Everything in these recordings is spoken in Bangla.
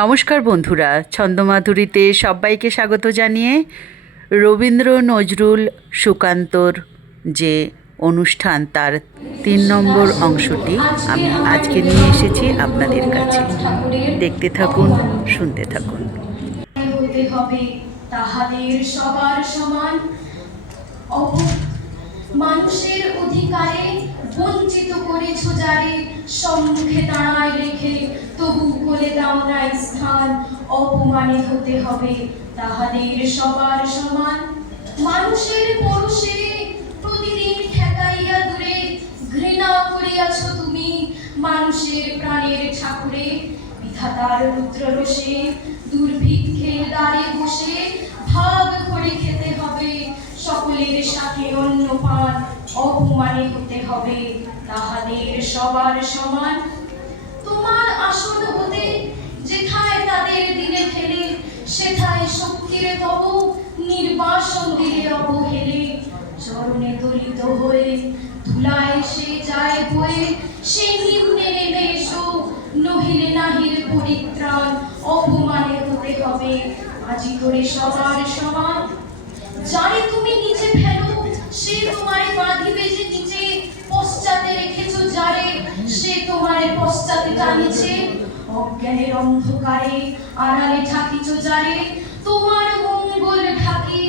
নমস্কার বন্ধুরা, ছন্দমাধুরীতে সবাইকে স্বাগত জানিয়ে রবীন্দ্র নজরুল সুকান্তর যে অনুষ্ঠান তার ৩ নম্বর অংশটি আমি আজকে নিয়ে এসেছি আপনাদের কাছে। দেখতে থাকুন, শুনতে থাকুন। হতে হবে তাহাদের সবার সমান, মানুষের অধিকারে বঞ্চিত করেছ যারে, সম্মুখে দাঁড়ায় রেখে তবু বলে দাও না স্থান। অপমানে হতে হবে তাহাদের সবার সমান, মানুষের পরশে প্রতিদিন ঠেকাইয়া দূরে ঘৃণা করিয়াছ তুমি মানুষের প্রাণের ঠাকুরে। বিধাতার রুদ্ররোষে দুর্ভিক্ষের দ্বারে বসে ভাগ করে খেতে হবে সকলের সাথে অন্য পান। অপমানে হতে হবে তাহাদের সবার সমান, তোমার আসন হতে যেথায় তাদের দিনে ফেলে সেথায় শক্তির তব নির্বাসন দিলে অবহেলে। চরণে দলিত হয়ে ধুলায় সে যায় বয়ে, সে নিম্নে নেমে এসো নহিলে নাহির পরিত্রাণ। অপমানে হতে হবে আজি করে সবার সমান, যারে তুমি নিচে ফেলো সে তোমারে বাঁধিবে যে নিচে, পশ্চাতে রেখেছো যারে সে তোমারে পশ্চাতে টানিছে। অজ্ঞানের অন্ধকারে আড়ালে ঠাকিছো যারে তোমার মঙ্গল ঢাকি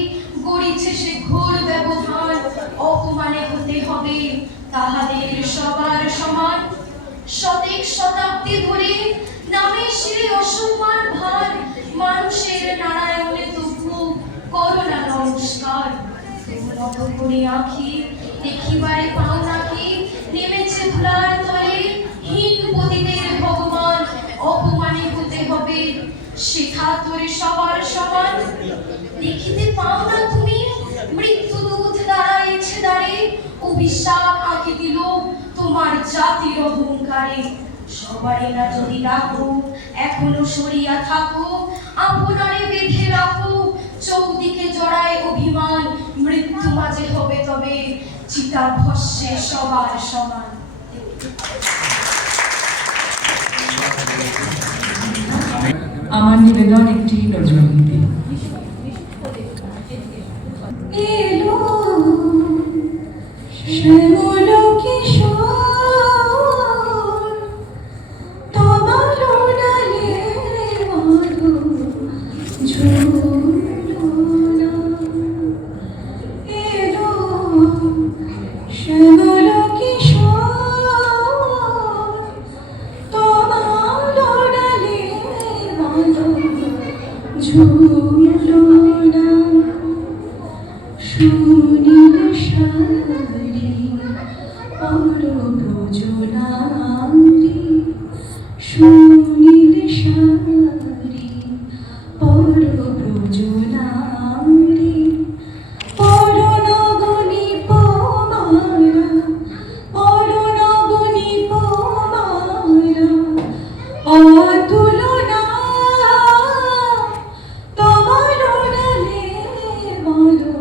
গড়িছে সে ঘোর ব্যবধান। অপমানে হতে হবে তাহাদের সবার সমান, শতেক শতাব্দী ধরে নামে সে অসম্মান ভার, মানুষের নারায়ণে তবু করোনা নমস্কার। নত করে আঁখি দেখিবারে পাও নাকি নেমেছে ধুলার তলে হীন পতিদের ভগবান। অপমানে হতে হবে শেখা তোরে সবার সমান, দেখিতে পাও না তুমি মৃত্যু দূত দাঁড়াইছে দাঁড়ে, অভিশাপ আঁকে দিল তোমার জাতির অহংকারে। সবাই না যদি ডাকো এখনো সরিয়া থাকো, আপনারে বেঁধে রাখো চৌদিকে জড়ায় অভিমান। মৃত্যু মাঝে হবে তবে চিতা ভস্যে সবার সমান। আমার নিবেদন একটি নজরুলগীতি। এলো শ্যামল কিশোর তোমার ডালে মধু ঝুলনা, এলো শ্যামল কিশোর তোমার ডালে মধু ঝুলনা। সুনীল শাড়ি পরব্রজনারি, সুনীল শাড়ি পরব্রজনারি, পরনবনী পমালা পরনবনী পমালা, অতুলনা তোমার ডালে মধু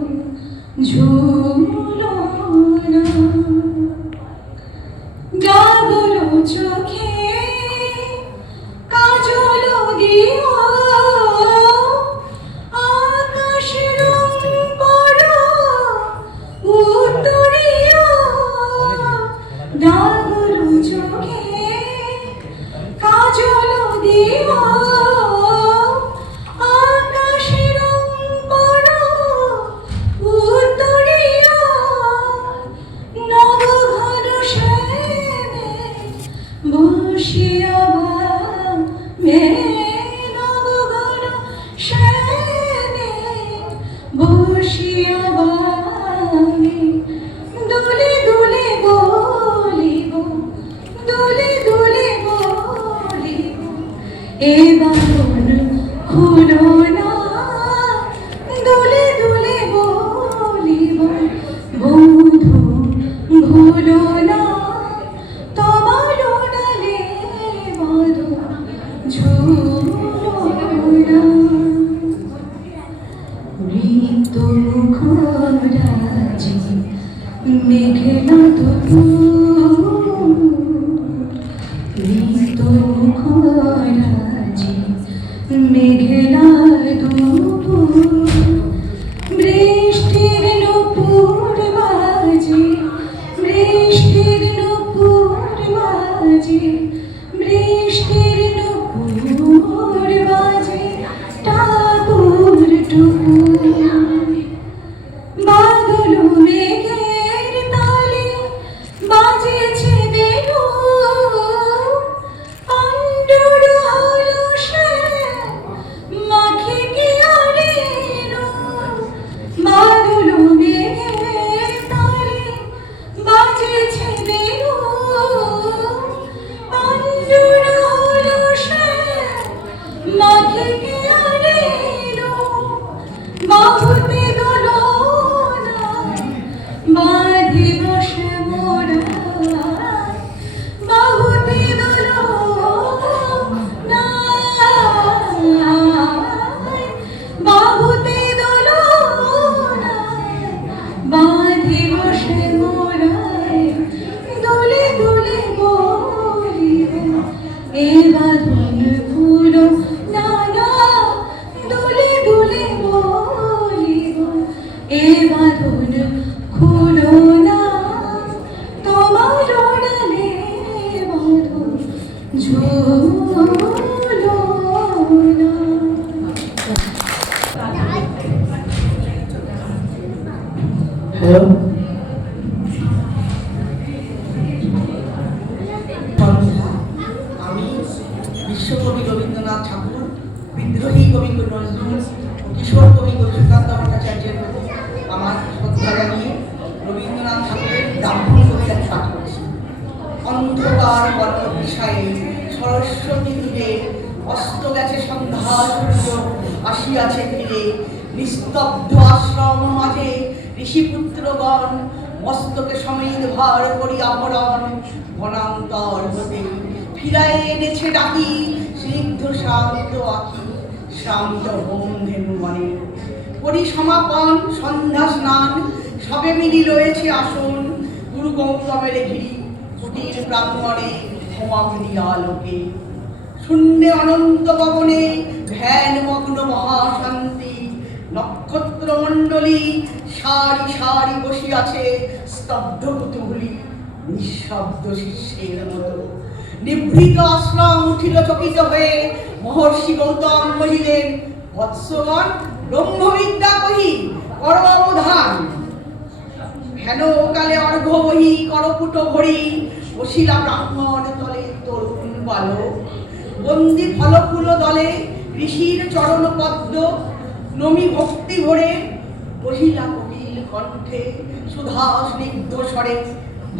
ঝুলনা। গাগল চোখে কাজল দিও, আকাশ রং করো উত্তরীয়। গাগল চোখে কাজল দিও, আকাশ রং করো উত্তরীয়। নবঘন শ্যামে বসিয়া মে, নবঘন শ্যামে বসিয়া বামে। দুলে দুলে বলিব, দুলে দুলে বলিব, এবার খুলো না। দুলে দুলে বলিব বন্ধু ভুলো না, তোমার ডালে মধু ঝুলনা। ঋত মুখরাজি মেঘনা তবু, ঋত মুখরাজি মেঘলা দুপুর বৃষ্টির নুপুর বাজে, বৃষ্টির নুপুর বাজে, বৃষ্টির নুপুর বাজে, টাপুর টুপুর বাদল মেঘের তালে বাজেছে বেনু, পাণ্ডুর হলো সে মাখে কি আরেনু। বাদল মেঘের তালে বাজেছে বেনু, পাণ্ডুর হলো সে মাখে কি আরেনু। বাহুতে দোলনায় বাঁধি বসে মোরা, বাহুতে দোলনায়, বাহুতে দোলনায় বাঁধি বসে মোরা। দোলে দোলে বলিব এ বাঁধন খুলো না না, দোলে দোলে বলিব এ বাঁধন খুলো না, তোমার ডালে বাঁধন ঝুলো না। হ্যালো, আমি বিশ্বকবি রবীন্দ্রনাথ ঠাকুর, বিদ্রোহী কবি নজরুল ও কিশোর কবি সুকান্ত ভট্টাচার্যের প্রতি আমার শ্রদ্ধা জানিয়ে রবীন্দ্রনাথ ঠাকুরের ব্রাহ্মণ কবিতা পাঠ করেছি। অন্ধকার বর্ণ বিষয়ে সরস্বতী তীরে অস্ত গেছে সন্ধ্যা সূর্য আসিয়াছে ফিরে, নিস্তব্ধ আশ্রম মাঝে ঋষিপুত্রগণ মস্তকে সমেত ভার করি আভরণ, বনান্তর হতে ফিরায় এনেছে ডাকি স্নিগ্ধ শান্ত আখি, শান্ত হোম ধেনু বনে পরিসমাপন সন্ধ্যা স্নান সবে মিলি রয়েছে আসন, গুরু গৌতমের ঘিরি কুটির প্রাঙ্গণে হোমাগ্নি আলোকে, শূন্যে অনন্ত গগনে ধ্যান মগ্ন মহাশান্তি, নক্ষত্র মণ্ডলী সারি সারি বসিয়াছে স্তব্ধ কুতুহলী নিঃশব্দ শিষ্যের মতো। নিভৃত আশ্রম উঠিল চকিত হয়ে, মহর্ষি গৌতম কহিলেন বৎসগণ ব্রহ্মবিদ্যা কহি কর অবধান, হেন কালে অর্ঘ বহি করপুট ভরি, বসিলা ব্রাহ্মণ তলে তরুণ বালক, বন্দি ফলফুল দলে ঋষির চরণ পদ্ম, নমি ভক্তি ভরে বহিলা কোকিল কণ্ঠে সুধা স্নিগ্ধ স্বরে,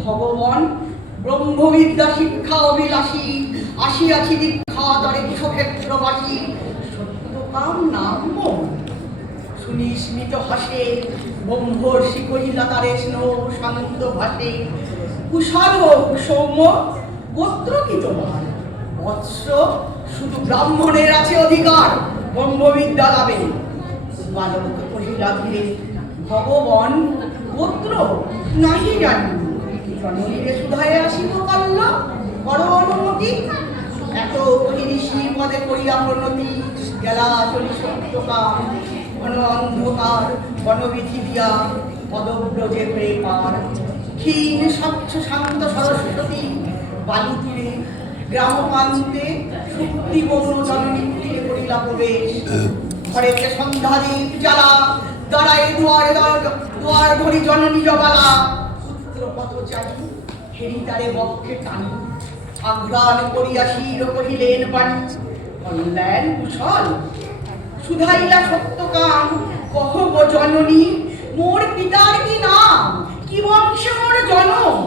ভগবান ব্রহ্মবিদ্যা শিক্ষা অভিলাষী আসিয়াছি দীক্ষা তরে কুশক্ষেত্রবাসী, সত্যকাম নাম মম শুনি স্মিত হাসে, ব্রহ্মর্ষি কহিলা তারে স্নো শান্ত ভাসে, কুশল সৌম্য গোত্র কি তোমার বৎস, শুধু ব্রাহ্মণের আছে অধিকার ব্রহ্মবিদ্যা লাভে। বালক কহিলা ধীরে ভগবান গোত্র নাহি জানি, জননীরে সুধায় আসিব কল্ল কর অনুমতি, এত কহি ঋষি পদে করিয়া প্রণতি, গেলা চলি সত্যকাম ঘন অন্ধকার বনবিধি দিয়া পদব্রজে হয়ে পার, ক্ষীণ স্বচ্ছ শান্ত সরস্বতী বালু তীরে গ্রাম প্রান্তে শুক্তি গৌণ জননী কুটিরে করিলা প্রবেশ, ঘরেতে সন্ধ্যাদীপ জ্বালা দাঁড়ায় দুয়ারে দুয়ার ধরি জননী জবালা, পুত্র পথ চাই হেরি তারে বক্ষে টানি, আঘ্রাণ করিয়া শির কহিলেন বাণী, কল্যাণ কুশল সুধাইলা সত্যকাম, কহ গো জননী মোর পিতার কি নাম, কি বংশে মোর জনম।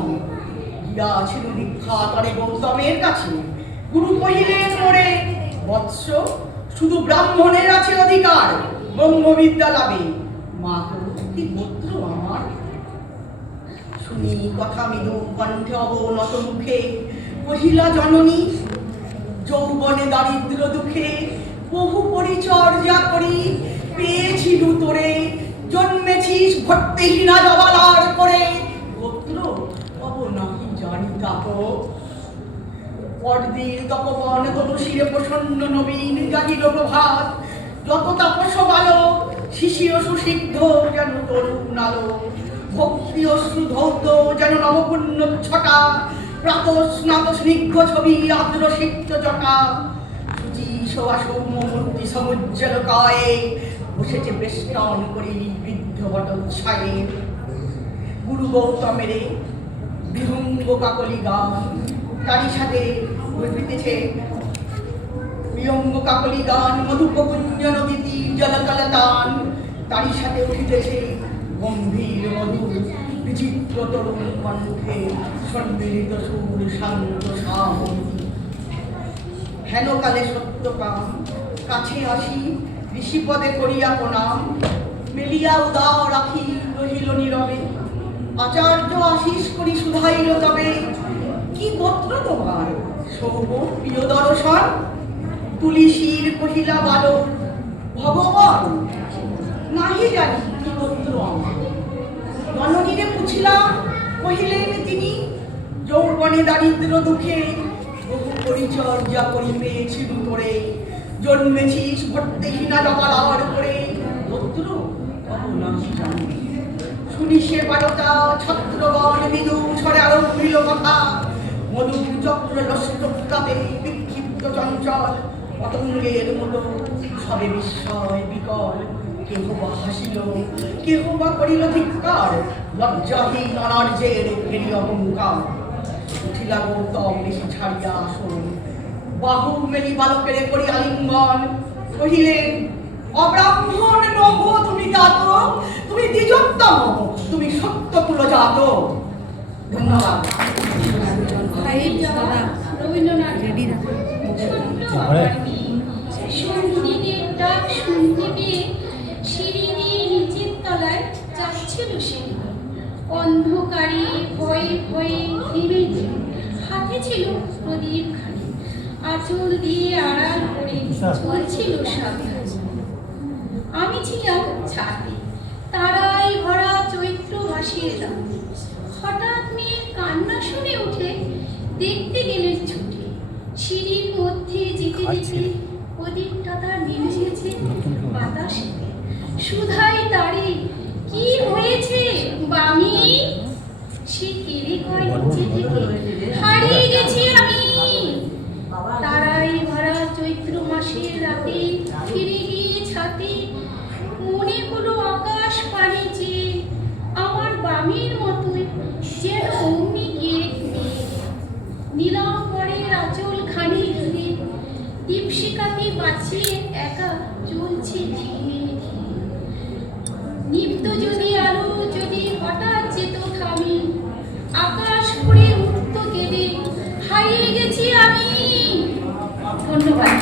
গিয়াছিল দীক্ষা তরে গৌতমের কাছে, গুরু কহিলেন মোরে বৎস শুধু ব্রাহ্মণের আছে অধিকার ব্রহ্মবিদ্যা লাভে, মা কি গোত্র আমার। শুনি কথা মৃদু কণ্ঠে অবনত মুখে কহিলা জননী যৌবনে দারিদ্র দুঃখে বহু পরিচর্যা করি পেয়েছিল তোরে, জন্মেছিস ভর্তিহীনা জবালার করে, গোত্র অব নাহি জানি তাপ পরদিন তপবন তনু শিরে প্রসন্ন নবীন জাগিল প্রভাত, যত তাপস বালক শিশির সুসিদ্ধ যেন তরুণ আলো, ভক্তি অশ্রু ধৌত যেন নবপুণ্য ছটা, প্রাত স্নাত স্নিগ্ধ ছবি আদ্র সিক্ত জটা, সুচি শোভা সৌম্য মূর্তি সমুজ্জ্বল কায়ে বসেছে বেষ্টন করি বৃদ্ধ বটচ্ছায়ে। গুরু গৌতমের বিহঙ্গ কাকলি গান, তারই সাথে উঠতেছে বিহঙ্গ কাকলি গান, মধুপকুঞ্জ নদীতি জলকলতান, তারই সাথে উঠিতেছে গম্ভীর মধুর বিচিত্র তরুণ কণ্ঠে সম্মিলিত সুর শান্ত সাহনী। হেনকালে সত্যকাম কাছে আসি ঋষিপদে করিয়া প্রণাম, মেলিয়া উদাও রাখি রহিল নীরবে, আচার্য আশিস করি শুধাইল তবে, কি গোত্র তোমার সৌম প্রিয় দর্শন? তুলিসীর কহিলা বালক ভগবান, নাহি জানি কি গোত্র আমার। জননীরে পুছিলাম, কহিলেন তিনি, যৌবনে দারিদ্র দুঃখে বহু পরিচর্যা করি পেয়েছি করে, জন্মেছিস ভর্তেহীনা জমালার করে, গোত্র নাহি জানি। শুনি সে বালতা ছাত্রগণ মৃদু স্বরে আরম্ভিল কথা, মধুর চক্র লস্করাতে বিক্ষিপ্ত চঞ্চল পতঙ্গের মতো সবে বিস্ময় বিকল। কেহ বা হাসিল, কেহ বা করিল ধিক্কার, লজ্জাহীন অনার্যের ঘেরি অহংকার। উঠিলা গৌতম বেশি ছাড়িয়া আসন, বাহু মেলি বালকের করি আলিঙ্গন, কহিলেন অব্রাহ্মণ নহ তুমি জাত, তুমি দ্বিজোত্তম, তুমি সত্য কুলজাত। ধন্যবাদ। সঙ্গীদের ডাক শুনতে পেয়ে সিঁড়ি দিয়ে নিচের তলায় যাচ্ছিল সে। অন্ধকারে ভয়ে ভয়ে থেমেছে, হাতে ছিল প্রদীপ খানি, আঁচল দিয়ে আড়াল করে চলছিল সাবধানে। আমি ছিলাম ছাদে, তারাই ভরা চৈত্র মাসের রাত। হঠাৎ মেয়ের কান্না শুনে উঠে দেখতে গেলেন ছুটে, সিঁড়ির মধ্যে যেতে যেতে প্রদীপটা তার নেমে গেছে বাতাসে। সুধাই তারে, কি হয়েছে বামি? সে কেড়ে কয় নিচে থেকে, হারিয়ে গেছি আমি। তারাই ভরা চৈত্র মাসের রাতে ফিরে গিয়ে ছাতে, মনে হলো আকাশ পানে চেয়ে আমার বামির মতোই যেন অমনি গিয়ে নীলাম্বরের আঁচল খানি ঘিরে, দীপশিখাকে বাঁচিয়ে একা চলছে ধীরে ধীরে। নিত্য যদি আলো যদি হঠাৎ যেত থামি, আকাশ ভরে উঠত কেঁদে, হারিয়ে গেছি আমি। ধন্যবাদ।